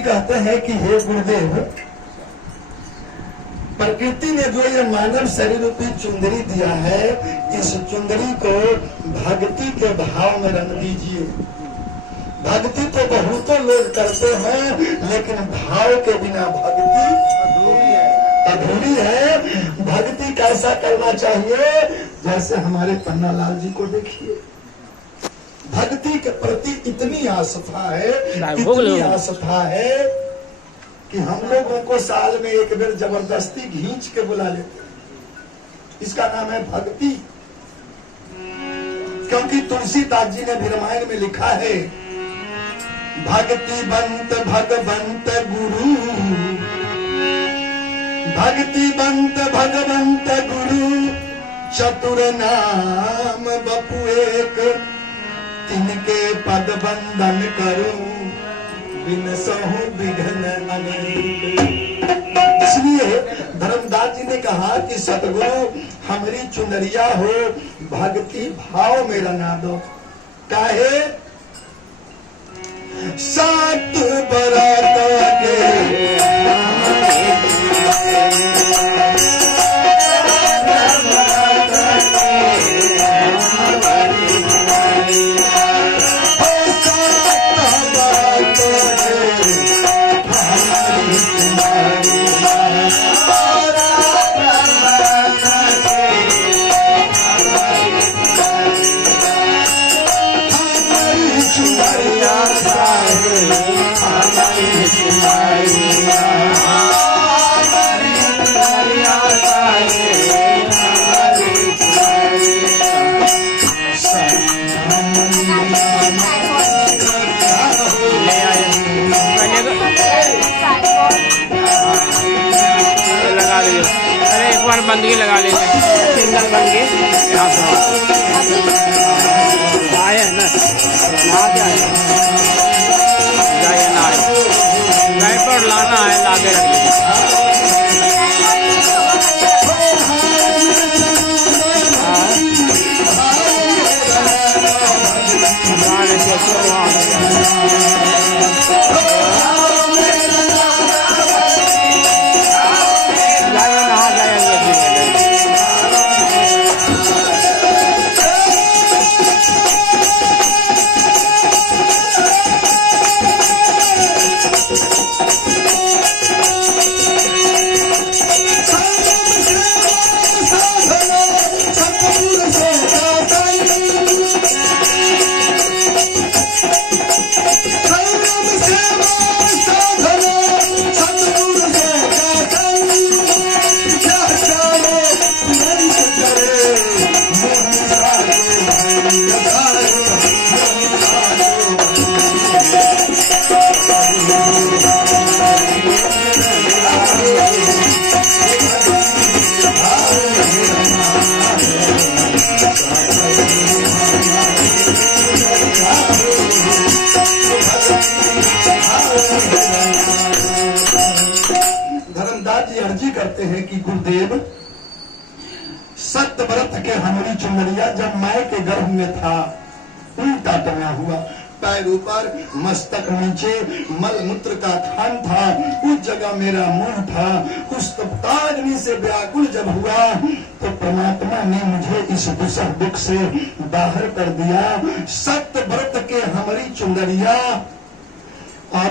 कहते हैं कि हे गुरुदेव, प्रकृति ने जो ये मानव शरीर रूपी चुंदरी दिया है, इस चुंदरी को भक्ति के भाव में रंग दीजिए। भक्ति तो बहुतों लोग करते हैं, लेकिन भाव के बिना भक्ति अधूरी है। भक्ति कैसा करना चाहिए? जैसे हमारे पन्ना लाल जी को देखिए, भक्ति के प्रति इतनी आस्था है, इतनी आस्था है कि हम लोग उनको साल में एक बार जबरदस्ती खींच के बुला लेते हैं। इसका नाम है भक्ति। क्योंकि तुलसीदास जी ने भी रामायण में लिखा है, भक्ति बंत भगवंत गुरु, भक्ति बंत भगवंत गुरु, चतुर नाम बपु एक, तिनके पद बंधन करूं, बिन सहु विघ्न अनेक। इसलिए धर्मदास जी ने कहा कि सतगुरु हमारी चुनरिया हो, भक्ति भाव में रंगा दो। काहे? सात बरात के बंदगी लगा लेंगे, सिंगल बंदगी आए ना, जाए ना गाय पर लाना है, लागे रखिए। धर्मदास जी अर्जी करते हैं कि गुरुदेव, सत्य व्रत के हमारी चुनरिया जब माय के गर्भ में था, उल्टा टंगा हुआ, पैर ऊपर मस्तक नीचे, मल मूत्र का खान था, उस जगह मेरा मुंह था। उस तप्ताग्नि से व्याकुल जब हुआ तो परमात्मा ने मुझे इस दुसह दुख से बाहर कर दिया। सत्य व्रत के हमारी चुनरिया और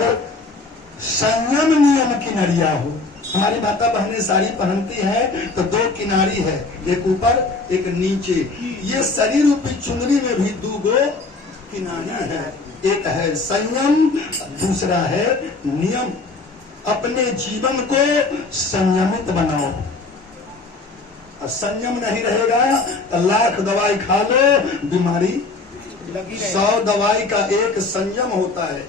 संयम नियम की नरिया हो। हमारी माता बहनें साड़ी पहनती हैं तो दो किनारी है, एक ऊपर एक नीचे। ये शरीर रूपी चुनरी में भी दो किनारी है, एक है संयम, दूसरा है नियम। अपने जीवन को संयमित बनाओ। संयम नहीं रहेगा तो लाख दवाई खा लो, बीमारी लगी। 100 दवाई का एक संयम होता है।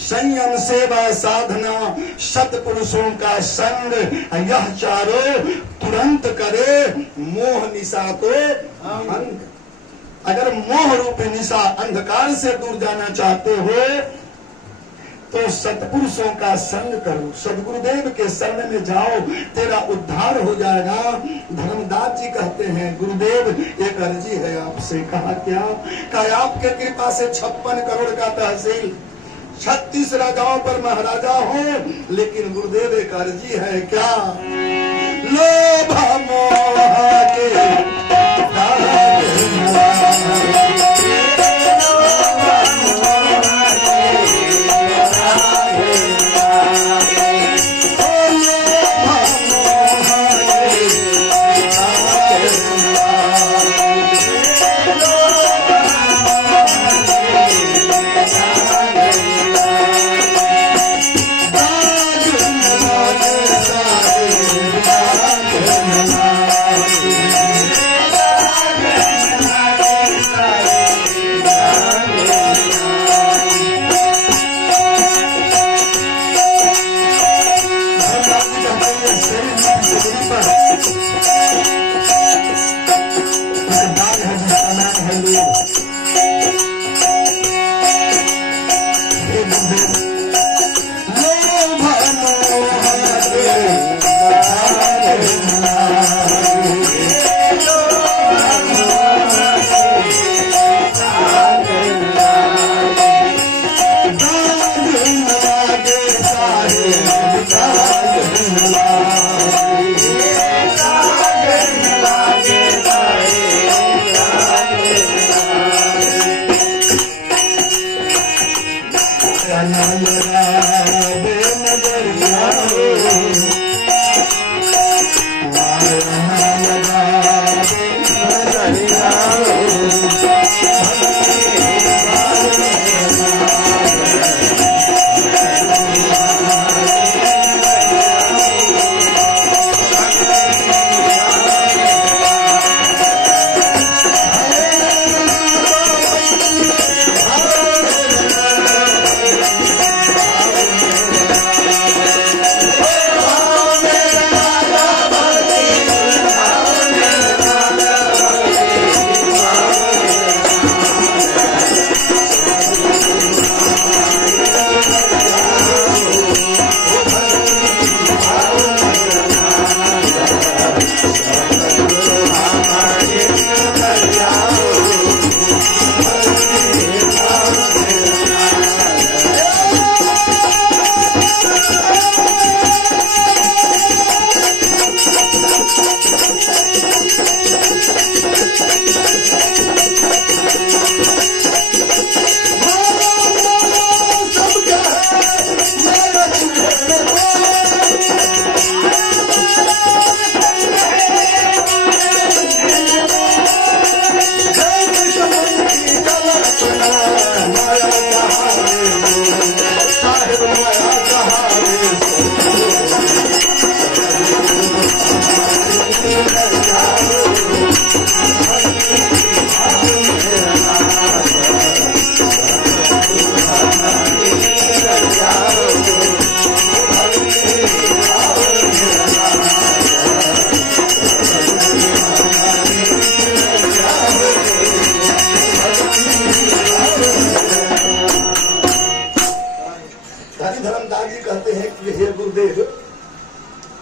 संयम सेवा साधना सतपुरुषों का संग, यह चारों तुरंत करे मोह निशा को भंग। अगर मोह रूपी निशा अंधकार से दूर जाना चाहते हो तो सत्पुरुषों का संग करो, सदगुरुदेव के शरण में जाओ, तेरा उद्धार हो जाएगा। धर्मदास जी कहते हैं गुरुदेव एक अर्जी है आपसे। कहा क्या? कहा आपके कृपा से 56 करोड़ का तहसील, 36 राजाओं पर महाराजा हो, लेकिन गुरुदेव एक अर्जी है। क्या? लोभ मोह के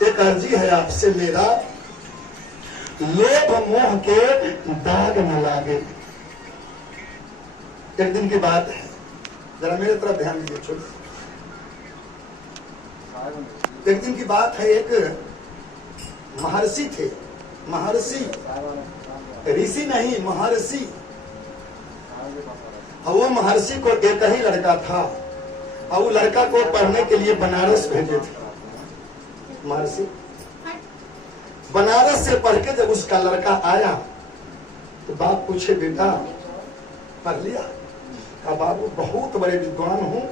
एक अर्जी है आपसे मेरा, लोभ मोह के दाग न लागे। एक दिन की बात है, जरा मेरे तरफ ध्यान दीजिए छोटे। एक दिन की बात है, एक महर्षि थे, महर्षि ऋषि नहीं महर्षि। वो महर्षि को एक ही लड़का था और वो लड़का को पढ़ने के लिए बनारस भेजे थे। महर्षि बनारस से पढ़ के जब उसका लड़का आया तो बाप पूछे बेटा पढ़ लिया? कहा बाबू बहुत बड़े विद्वान हूँ,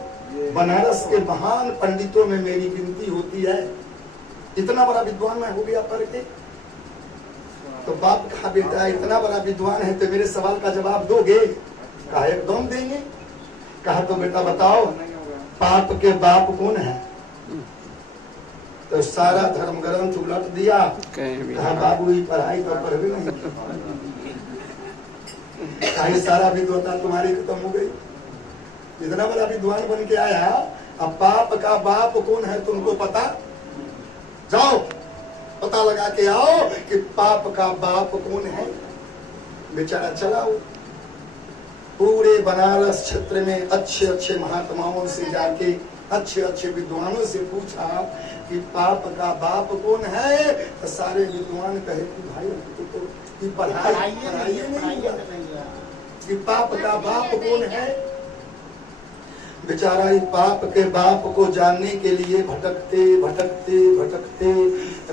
बनारस के महान पंडितों में मेरी गिनती होती है, इतना बड़ा विद्वान मैं हो गया पढ़ के। तो बाप कहा बेटा इतना बड़ा विद्वान है तो मेरे सवाल का जवाब दोगे? कहा एकदम देंगे। कहा तो बेटा बताओ पाप के बाप कौन है? तो सारा धर्म ग्रंथ उलट दिया। कहा बाबू ये पढ़ाई तो पढ़ भी नहीं, सारा विद्वता तुम्हारी खत्म हो गई। इतना बड़ा विद्वान बन के आया अब पाप का बाप कौन है तुमको पता? जाओ पता लगा के आओ कि पाप का बाप कौन है। बेचारा चला वो पूरे बनारस क्षेत्र में अच्छे अच्छे महात्माओं से जाके अच्छे अच्छे विद्वानों से पूछा कि पाप का बाप कौन है। तो सारे विद्वान कहे कि भाई तो पढ़ाई नहीं हुआ कि पाप का बाप कौन है। बेचारा इस पाप के बाप को जानने के लिए भटकते भटकते भटकते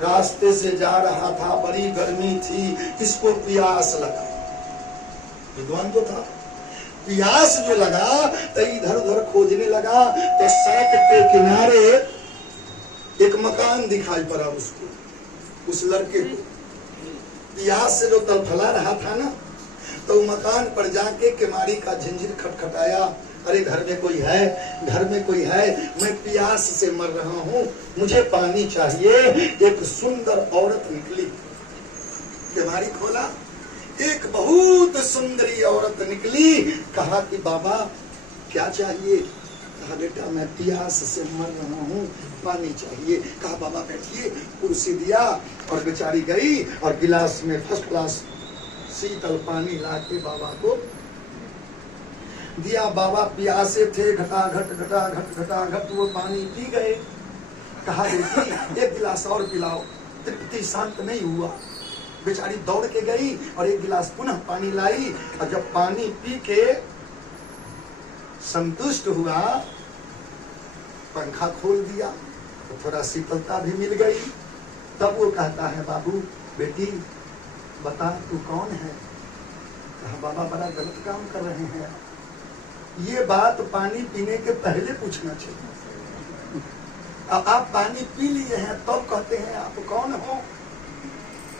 रास्ते से जा रहा था। बड़ी गर्मी थी, इसको प्यास लगा। विद्वान जो था प्यास जो लगा तो इधर उधर खोजने लगा तो सड़क के किनारे एक मकान दिखाई पड़ा उसको, उस लड़के को। प्यास से जो तड़फला रहा था ना, तो मकान पर जाके केमारी का झंझिर खटखटाया। अरे घर में कोई है, घर में कोई है, मैं प्यास से मर रहा हूँ, मुझे पानी चाहिए। एक सुंदर औरत निकली, केमारी खोला, एक बहुत सुंदरी औरत निकली। कहा कि बाबा क्या चाहिए? कहा बेटा मैं प्यास से मर रहा हूँ, पानी चाहिए। कहा बाबा बैठिए। कुर्सी दिया और बेचारी गई और गिलास में फर्स्ट क्लास शीतल पानी लाके बाबा को दिया। बाबा प्यासे थे, घटाघट वो पानी पी गए। कहा बेटी एक गिलास और पिलाओ। तृप्ति शांत नहीं हुआ। बेचारी दौड़ के गई और एक गिलास पुनः पानी लाई और जब पानी पी के संतुष्ट हुआ, पंखा खोल दिया तो थोड़ा शीतलता भी मिल गई। तब वो कहता है बाबू बेटी बता तू कौन है? कहा बाबा बड़ा गलत काम कर रहे हैं, ये बात पानी पीने के पहले पूछना चाहिए। अब आप पानी पी लिए हैं तब कहते हैं आप कौन हो?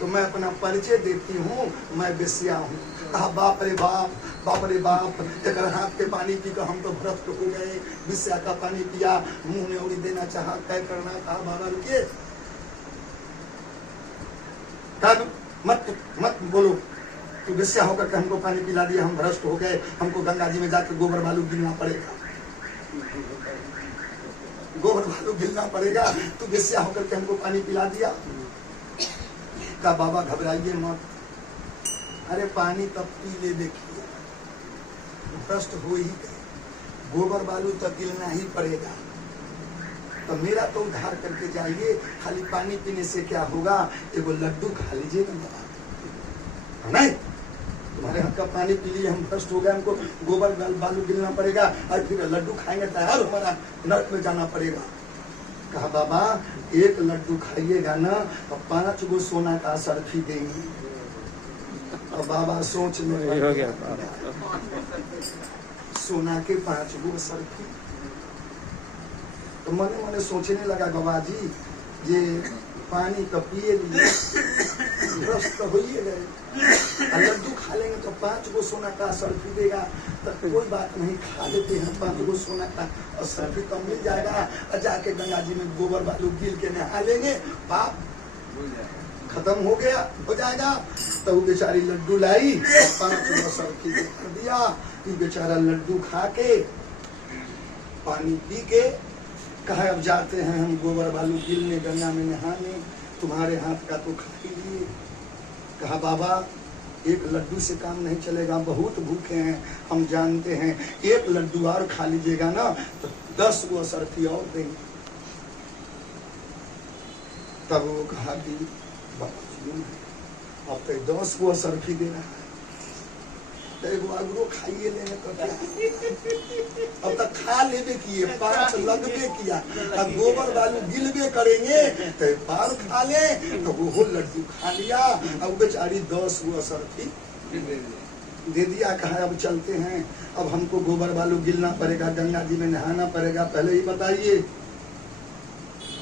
तो मैं अपना परिचय देती हूँ, मैं वेश्या हूँ। कहा बाप रे बाप, बाप रे बाप, एक हाथ के पानी पी कर हम तो भ्रष्ट हो गए। वेश्या का पानी पिया, मुंह में उड़ी देना चाहा, क्या करना? कहा बाबा रुकिए, मत बोलो, तू वेश्या होकर के हमको पानी पिला दिया, हम भ्रष्ट हो गए, हमको गंगा जी में जाकर गोबर बालू गिरना पड़ेगा, गोबर बालू गिरना पड़ेगा। तू वेश्या होकर के हमको पानी पिला दिया। का बाबा घबराइए मत, अरे पानी तब पी ले, देखिए भ्रष्ट हो ही गए, गोबर बालू तो गिरना ही पड़ेगा। तो मेरा तो उद्धार करके जाइए, खाली पानी पीने से क्या होगा? एगो लड्डू खा लीजिए ना। नहीं, तुम्हारे हाथ का पानी पी लिए, हम भ्रष्ट हो गए, हमको गोबर बालू गिरना पड़ेगा और फिर लड्डू खाएंगे तो हर हमारा नरक में जाना पड़ेगा। कहा बाबा एक लड्डू खाइएगा ना तो 5 गो सोना का सर्फी देंगे। और बाबा सोच में हो गया, सोना के 5 गो सर्फी। तो मने मने सोचने लगा बाबा जी ये पानी तो पिए लिए, भ्रष्ट तो हो ही गए, लड्डू खा लेंगे तो 5 गो सोना का सर्फी देगा। तो कोई बात नहीं, खा लेते हैं 5 गो सोना का और सर्फी तो मिल जाएगा। और जाके गंगा जी में गोबर बालू गिर के नहा लेंगे, पाप खत्म हो गया, हो जाएगा। तो वो बेचारी लड्डू लाई और 5 गो सर्फी कर दिया। ये बेचारा लड्डू खा के पानी पी के कहा अब जाते हैं हम गोबर बालू गिरने, गंगा में नहाने, तुम्हारे हाथ का तो खा ही लिए। कहा बाबा एक लड्डू से काम नहीं चलेगा, बहुत भूखे हैं, हम जानते हैं, एक लड्डू और खा लीजिएगा ना तो 10 गो सर्फी और देंगे। तब वो कहा कि बाबा अब तो 10 गो सर्फी दे रहा है, तो खाइए लेने तो अब तक खा लेबे किए, 5 लगबे किया, अब गोबर बालू गिलबे करेंगे तो बाल खा ले, तो वो लड्डू खा लिया। अब बेचारी 10 गो सर्फी दे दिया। कहा अब चलते हैं, अब हमको गोबर बालू गिलना पड़ेगा, गंगा जी में नहाना पड़ेगा। पहले ही बताइए,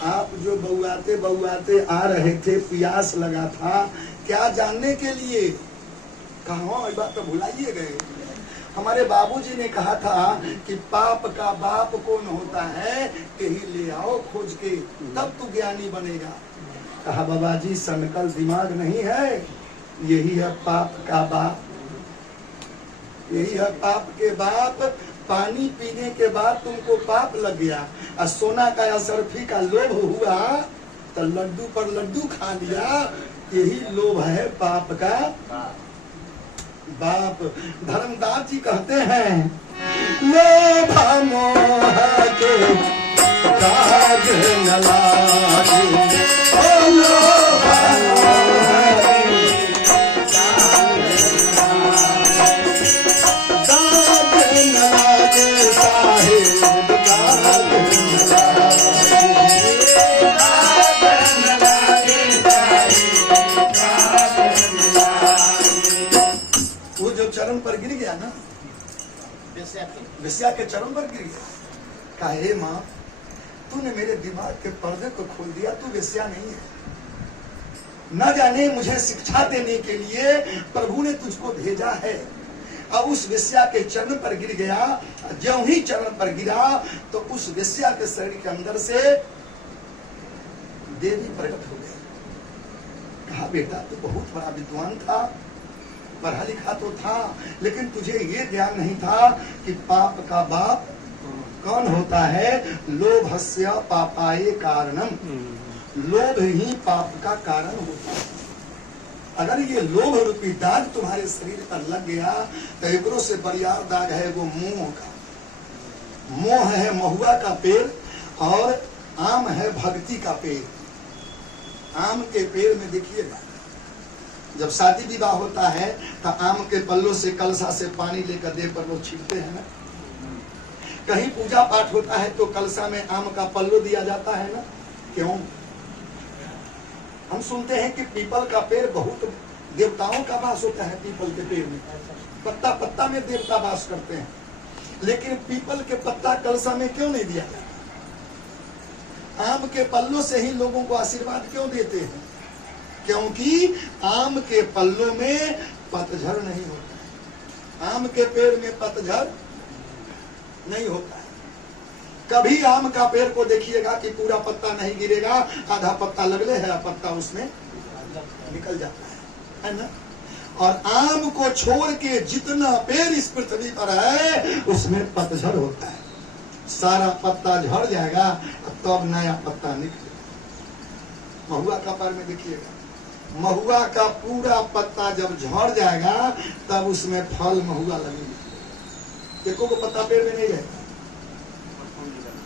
आप जो बउआते बउआते आ रहे थे, प्यास लगा था, क्या जानने के लिए? कहा ये बात तो भुलाइए गए। हमारे बाबूजी ने कहा था कि पाप का बाप कौन होता है, यही ले आओ खोज के, तब तू ज्ञानी बनेगा। कहा बाबा जी सनकल दिमाग नहीं है, यही है पाप का बाप, यही है पाप के बाप। पानी पीने के बाद तुमको पाप लग गया और सोना का या सर्फी का लोभ हुआ तो लड्डू पर लड्डू खा लिया। यही लोभ है पाप का बाप। धर्मदास जी कहते हैं लोभ मोह के काज न लागे, ओ लोभ मोह के काज न लागे, साहेब काज न लागे। वो जो चरण पर गिर गया ना, विषया के चरण पर गिर गया। कहा हे माँ, तूने मेरे दिमाग के पर्दे को खोल दिया, तू वेश्या नहीं है। न जाने मुझे शिक्षा देने के लिए प्रभु ने तुझको भेजा है। और उस वेश्या के चरण पर गिर गया। ज्यों ही चरण पर गिरा तो उस वेश्या के शरीर के अंदर से देवी प्रकट हो गई। कहा बेटा तू बहुत बड़ा विद्वान था, पढ़ा लिखा तो था, लेकिन तुझे ये ज्ञान नहीं था कि पाप का बाप कौन होता है। लोभस्य पापाये कारणम, लोभ ही पाप का कारण होता है। अगर ये लोभ रूपी दाग तुम्हारे शरीर पर लग गया तो एकरो से बरियार दाग है वो मोह का। मोह है महुआ का पेड़ और आम है भक्ति का पेड़। आम के पेड़ में देखिएगा, जब शादी विवाह होता है तो आम के पल्लों से कलशा से पानी लेकर देह पर लोग छींटते हैं ना। कहीं पूजा पाठ होता है तो कलशा में आम का पल्लो दिया जाता है ना। क्यों? हम सुनते हैं कि पीपल का पेड़ बहुत देवताओं का वास होता है। पीपल के पेड़ में पत्ता पत्ता में देवता वास करते हैं, लेकिन पीपल के पत्ता कलशा में क्यों नहीं दिया जाता? आम के पल्लों से ही लोगों को आशीर्वाद क्यों देते हैं? क्योंकि आम के पल्लों में पतझड़ नहीं होता है। आम के पेड़ में पतझड़ नहीं होता है। कभी आम का पेड़ को देखिएगा कि पूरा पत्ता नहीं गिरेगा, आधा पत्ता लगले है, पत्ता उसमें निकल जाता है ना। और आम को छोड़ के जितना पेड़ इस पृथ्वी पर है उसमें पतझड़ होता है। सारा पत्ता झड़ जाएगा तब नया पत्ता निकलेगा। महुआ का पेड़ में देखिएगा, महुआ का पूरा पत्ता जब झड़ जाएगा तब उसमें फल महुआ लगेगा। देखो वो पत्ता पेड़ में नहीं रहेगा,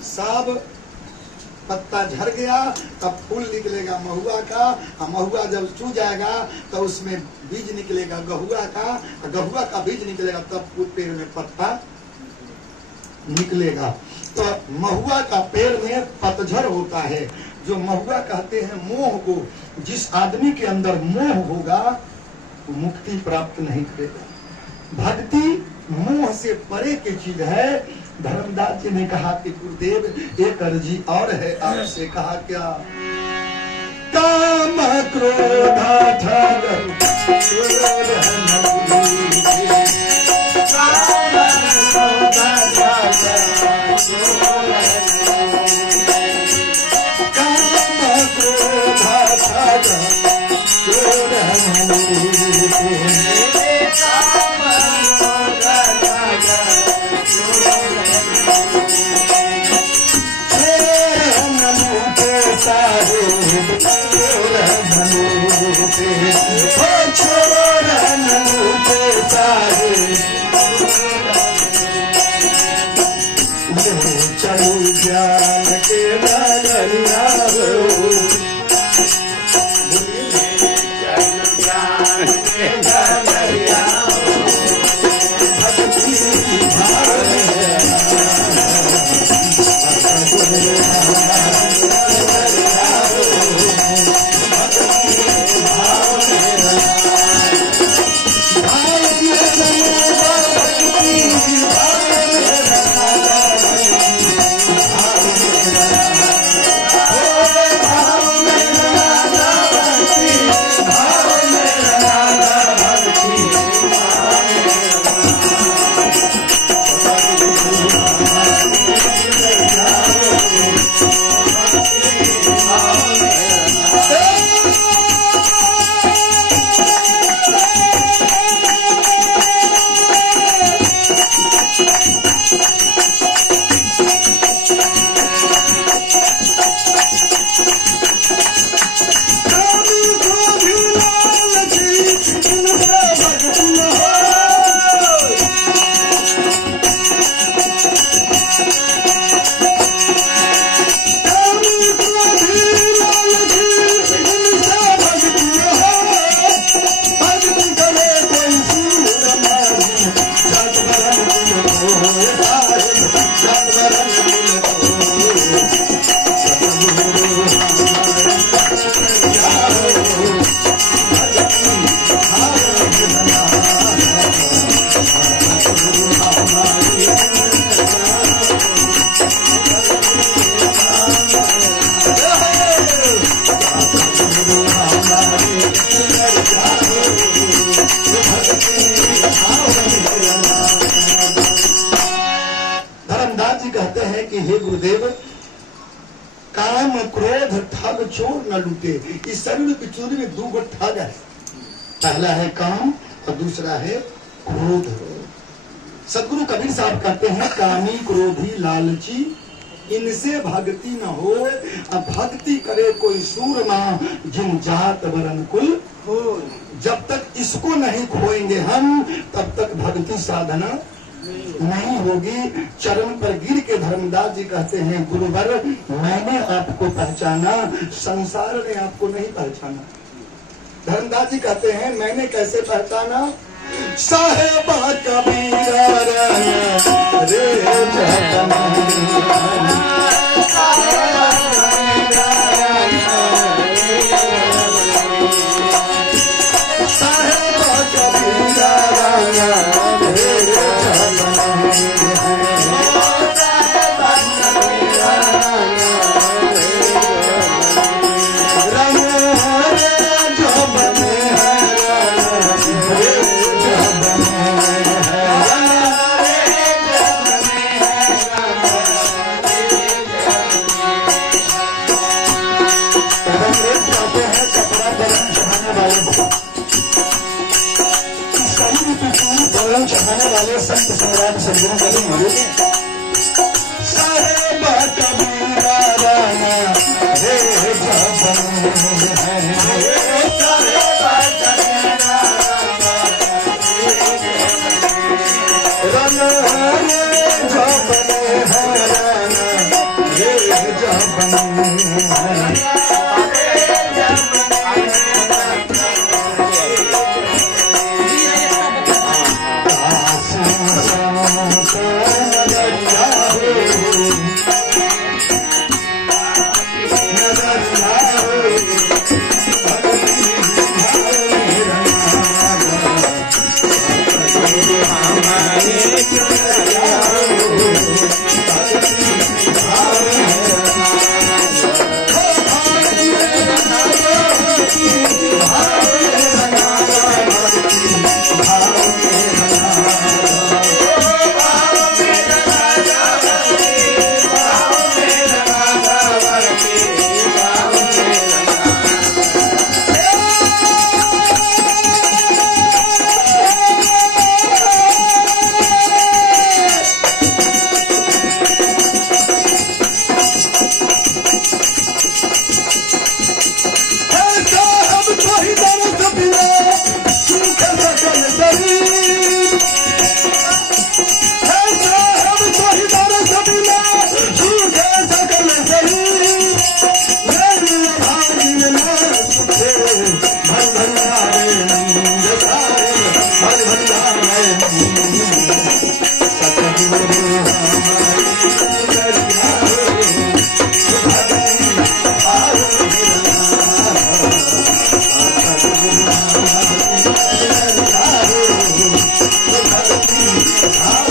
सब पत्ता झड़ गया तब फूल निकलेगा महुआ का। और महुआ जब चू जाएगा तो उसमें बीज निकलेगा गहुआ का, गहुआ का बीज निकलेगा तब पेड़ में पत्ता निकलेगा। तो महुआ का पेड़ में पतझड़ होता है। जो महुआ कहते हैं मोह को, जिस आदमी के अंदर मोह होगा वो मुक्ति प्राप्त नहीं करेगा। भक्ति मोह से परे की चीज है। धर्मदास जी ने कहा कि गुरुदेव एक अर्जी और है आपसे। कहा क्या? काम क्रोध ज्ञान के नगरिया काम चोर न लूटे। इस शरीर की चोरी में दो ठग है, पहला है काम और दूसरा है क्रोध। सदगुरु कबीर साहब कहते हैं कामी क्रोधी लालची इनसे भक्ति न हो, अब भक्ति करे कोई सूरमा जिन जात वरन कुल हो। जब तक इसको नहीं खोएंगे हम तब तक भक्ति साधना नहीं होगी। चरण पर गिर के धर्मदास जी कहते हैं गुरुवर मैंने आपको पहचाना, संसार ने आपको नहीं पहचाना। धर्मदास जी कहते हैं मैंने कैसे पहचाना? साहेबा कबीरा रे चढ़ाने वाले संत सम्राट सज्जनों का भी मौजूद है। साहेबा कबीरा राना रे हाँ